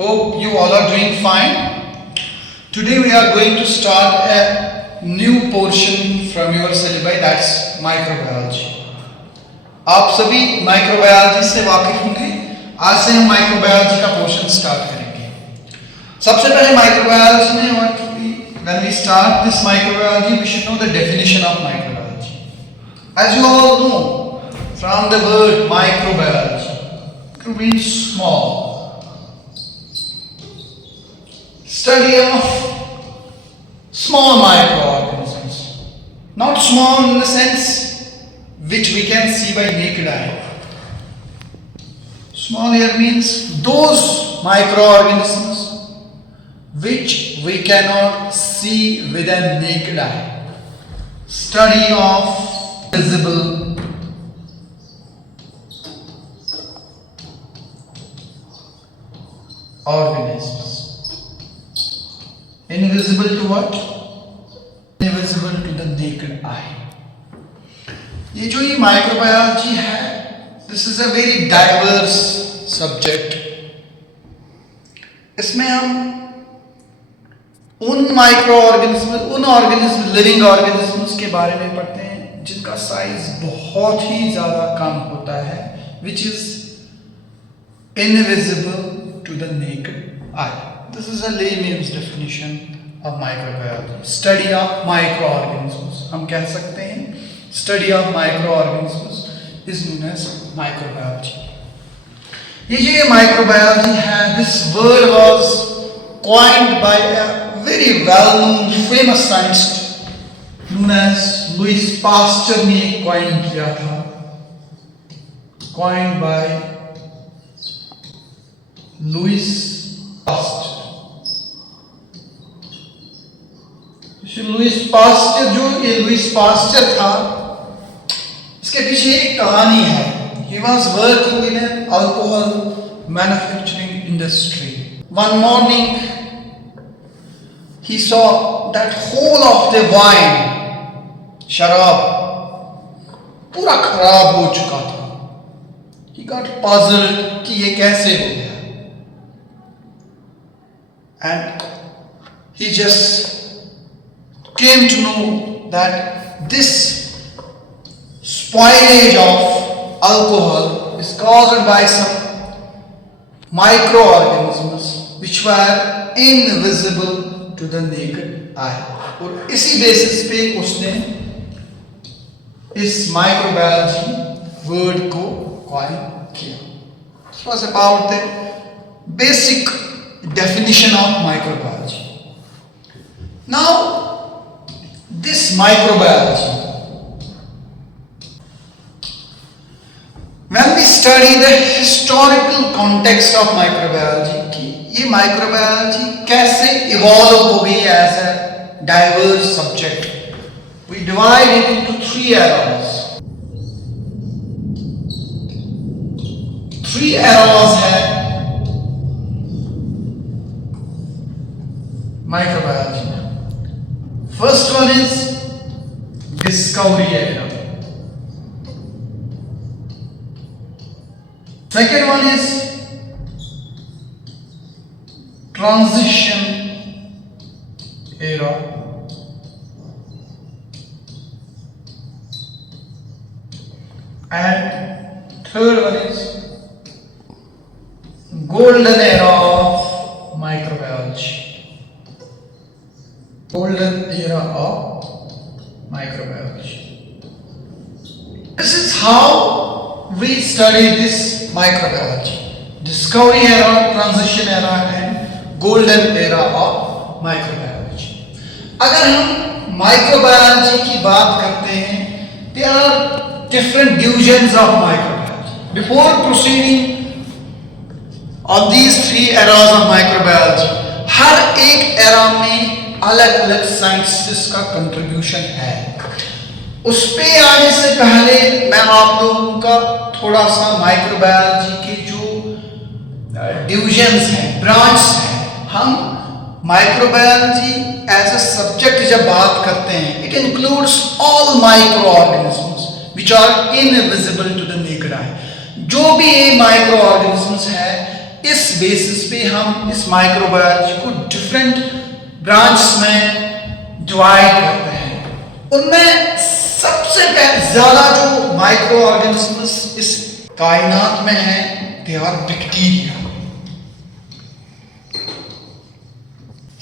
Hope you all are doing fine. Today we are going to start a new portion from your syllabi, that's microbiology. आप सभी microbiology से वाकिफ होंगे. आज से हम माइक्रोबायोलॉजी का पोर्शन स्टार्ट करेंगे. सबसे पहले माइक्रोबायोलॉजी में when we start this microbiology we should know the definition of microbiology. As you all know from the word microbiology, it means small. Study of small microorganisms. Not small in the sense which we can see by naked eye. Small here means those microorganisms which we cannot see with a naked eye. Study of visible organisms. Invisible to what? Invisible to the naked eye. ये जो ये microbiology है, this is a very diverse subject. इसमें हम उन micro organism, उन organism, living organisms के बारे में पढ़ते हैं जिनका साइज बहुत ही ज्यादा कम होता है, which is invisible to the naked eye. This is a layman's definition of microbiology. Study of micro organisms. हम कह सकते हैं study of microorganisms is known as microbiology. ये जो microbiology है, this word was coined by a very well-known famous scientist known as Louis Pasteur ने coin किया था. Coined by Louis Pasteur. Louis Pasteur, जो ये लुइस पास्चर था, इसके पीछे एक कहानी है. He was working in an alcohol manufacturing industry. One morning he saw that whole of the wine, शराब, पूरा खराब हो चुका था. He got puzzled कि ये कैसे हो गया, and he just came to know that this spoilage of alcohol is caused by some microorganisms which were invisible to the naked eye. और इसी बेसिस पे उसने इस माइक्रोबायोलॉजी वर्ड को कॉइन किया. This was about the basic definition of microbiology. Now this microbiology, when we study the historical context of microbiology, कि ये microbiology कैसे evolve हो गई as a diverse subject, we divide it into three eras. Three eras है microbiology. First one is discovery era. Second one is transition era. And third one is golden era of microbiology. Golden era of microbiology. This is how we study this microbiology. Discovery era, transition era and golden era of microbiology. अगर हम microbiology की बात करते हैं, there are different divisions of microbiology. Before proceeding on these three eras of microbiology, हर एक era में अलग अलग साइंटिस्ट का कंट्रीब्यूशन है. उस पे आने से पहले मैं आप लोगों का थोड़ा सा माइक्रोबायोलॉजी के जो डिविजन्स हैं, ब्रांच हैं, हम माइक्रोबायोलॉजी एज अ सब्जेक्ट जब बात करते हैं, it includes all micro organisms which are invisible to the naked eye. जो भी ये माइक्रो ऑर्गेनिजम्स है इस बेसिस पे हम इस माइक्रोबायोलॉजी को डिफरेंट ब्रांच में डिवाइड करते हैं। उनमें सबसे ज्यादा जो माइक्रो ऑर्गेनिजम्स इस कायनात में है, दे आर बैक्टीरिया।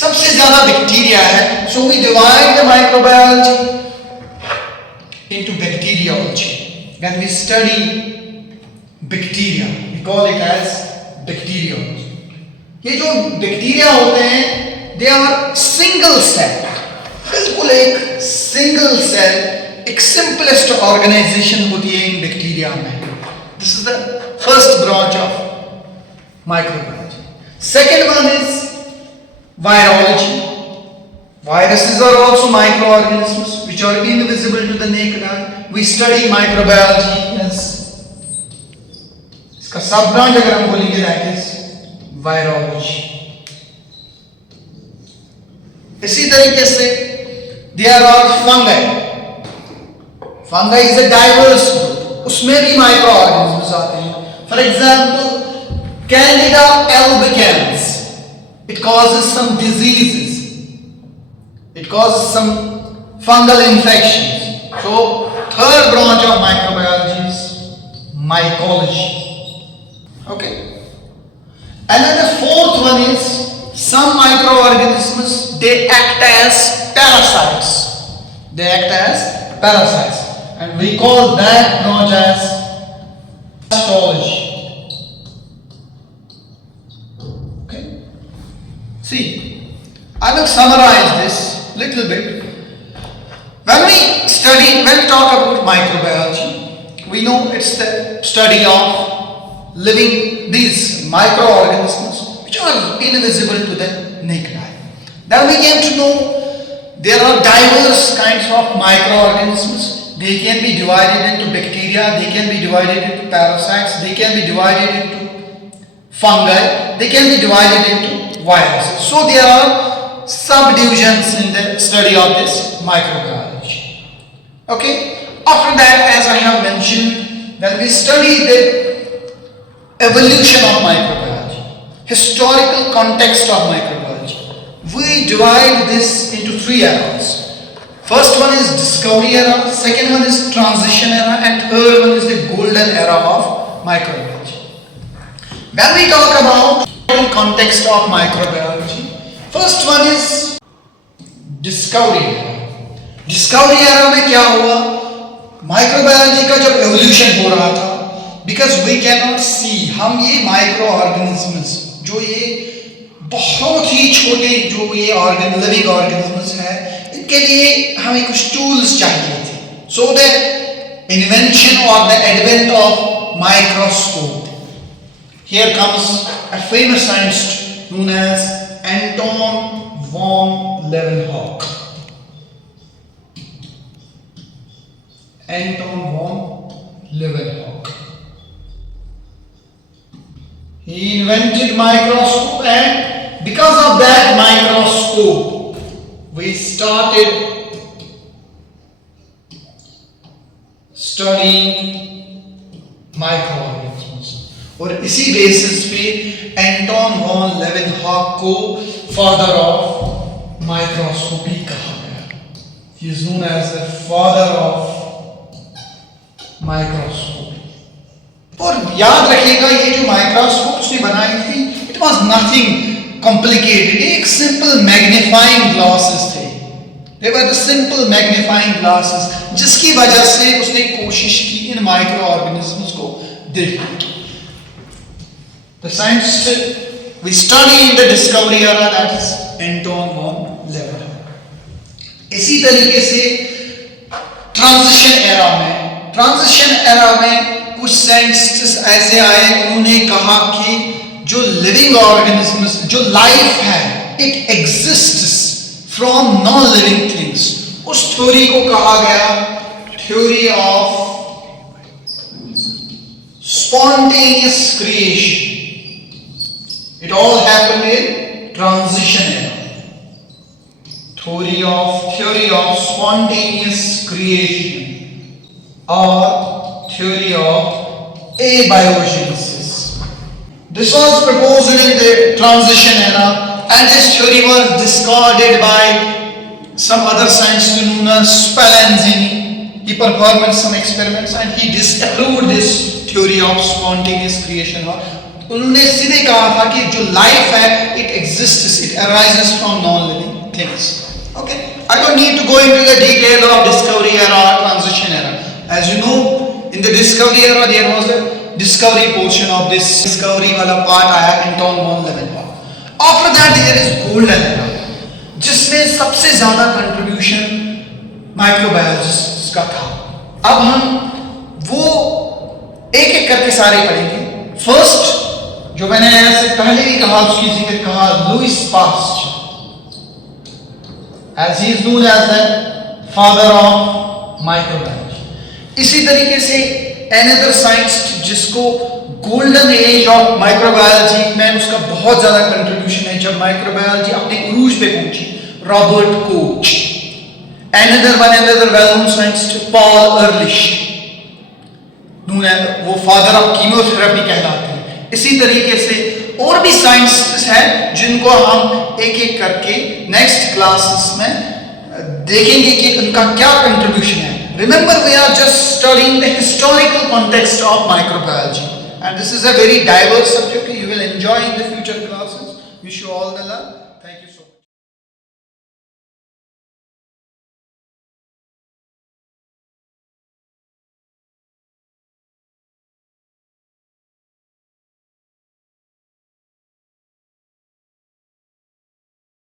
सबसे ज्यादा बैक्टीरिया है। So we divide the microbiology into bacteriology. When we study bacteria, we call it as bacteriology. ये जो बैक्टीरिया होते हैं, they are single cell, बिल्कुल एक single cell, एक simplest organization होती है इन बैक्टीरिया में. This is the first branch of microbiology. Second one is virology. Viruses are also microorganisms which are invisible to the naked eye. We study microbiology as इसका सब branch अगर हम बोलेंगे that is virology. इसी तरीके से there are fungi. Fungi is a diverse group. उसमें भी microorganisms आते हैं. For example, Candida albicans. It causes some diseases. It causes some fungal infections. So, third branch of microbiology is mycology. Okay. And then the fourth one is some microorganisms, they act as parasites. They act as parasites. And we call that branch as histology. Okay. See, I will summarize this little bit. When we talk about microbiology, we know it's the study of living these microorganisms which are invisible to the naked eye. Then we came to know there are diverse kinds of microorganisms. They can be divided into bacteria, they can be divided into parasites, they can be divided into fungi, they can be divided into viruses. So there are subdivisions in the study of this microbiology. Okay. After that, as I have mentioned, when we study the evolution of microbiology, historical context of microbiology, we divide this into three eras. First one is discovery era, second one is transition era, and third one is the golden era of microbiology. When we talk about the context of microbiology, first one is discovery era. Discovery era में क्या हुआ? Microbiology का जब evolution हो रहा था, because we cannot see, हम ये माइक्रोऑर्गेनिजम्स जो ये बहुत ही छोटे जो ये लिविंग ऑर्गेनिजम्स हैं, इनके लिए हमें कुछ टूल्स चाहिए थे. So the invention or the advent of microscope. Here comes a famous scientist known as Anton von Leeuwenhoek. Anton von Leeuwenhoek. He invented microscope, and because of that microscope, we started studying microorganisms. और इसी basis पे Anton von लेवेनहॉक को father of microscopy कहा गया. He is known as the father of microscopy. और याद रखिएगा ये जो माइक्रोस्कोप उसने बनाई थी, इट वाज नथिंग कॉम्प्लिकेटेड. एक सिंपल मैग्नीफाइंग ग्लासेस थे. They were the simple magnifying glasses, जिसकी वजह से उसने कोशिश की इन माइक्रो ऑर्गेनिजम्स को देखने की. The scientist we study in the discovery era, that is Anton von Leeuwenhoek. इसी तरीके से ट्रांजिशन एरा में कुछ साइंटिस्ट ऐसे आए, उन्होंने कहा कि जो लिविंग ऑर्गेनिजम्स, जो लाइफ है, it exists from non living things. उस थ्योरी को कहा गया theory of spontaneous creation. It all happened in transition era. Theory of spontaneous creation or theory of abiogenesis. This was proposed in the transition era, and this theory was discarded by some other scientist known as Spallanzani. He performed some experiments and he disapproved this theory of spontaneous creation. उन्होंने सीधे कहा था कि जो life है it exists, it arises from non-living things. Okay, I don't need to go into the detail of discovery era or transition era. As you know, in the discovery era there was a discovery portion of this discovery वाला part आया into non-living part. After that there is golden era, जिसमें सबसे ज़्यादा contribution microbiologist का था. अब हम वो एक एक करके सारे पढ़ेंगे. फर्स्ट जो मैंने ऐसे पहले ही कहा, उसकी जिक्र कहा, Louis Pasteur, as he is known as the father of microbiology. इसी तरीके से another scientist जिसको गोल्डन एज ऑफ माइक्रोबायोलॉजी में उसका बहुत ज्यादा कंट्रीब्यूशन है जब माइक्रोबायोलॉजी अपने उरूज पे पहुंची, Robert Koch. another well-known scientist, Paul Ehrlich, वो फादर ऑफ कीमोथेरेपी कहलाते हैं. इसी तरीके से और भी साइंटिस्ट हैं जिनको हम एक एक करके नेक्स्ट क्लासेस में देखेंगे कि उनका क्या कंट्रीब्यूशन है. Remember, we are just studying the historical context of microbiology, and this is a very diverse subject. You will enjoy in the future classes. Wish you all the luck.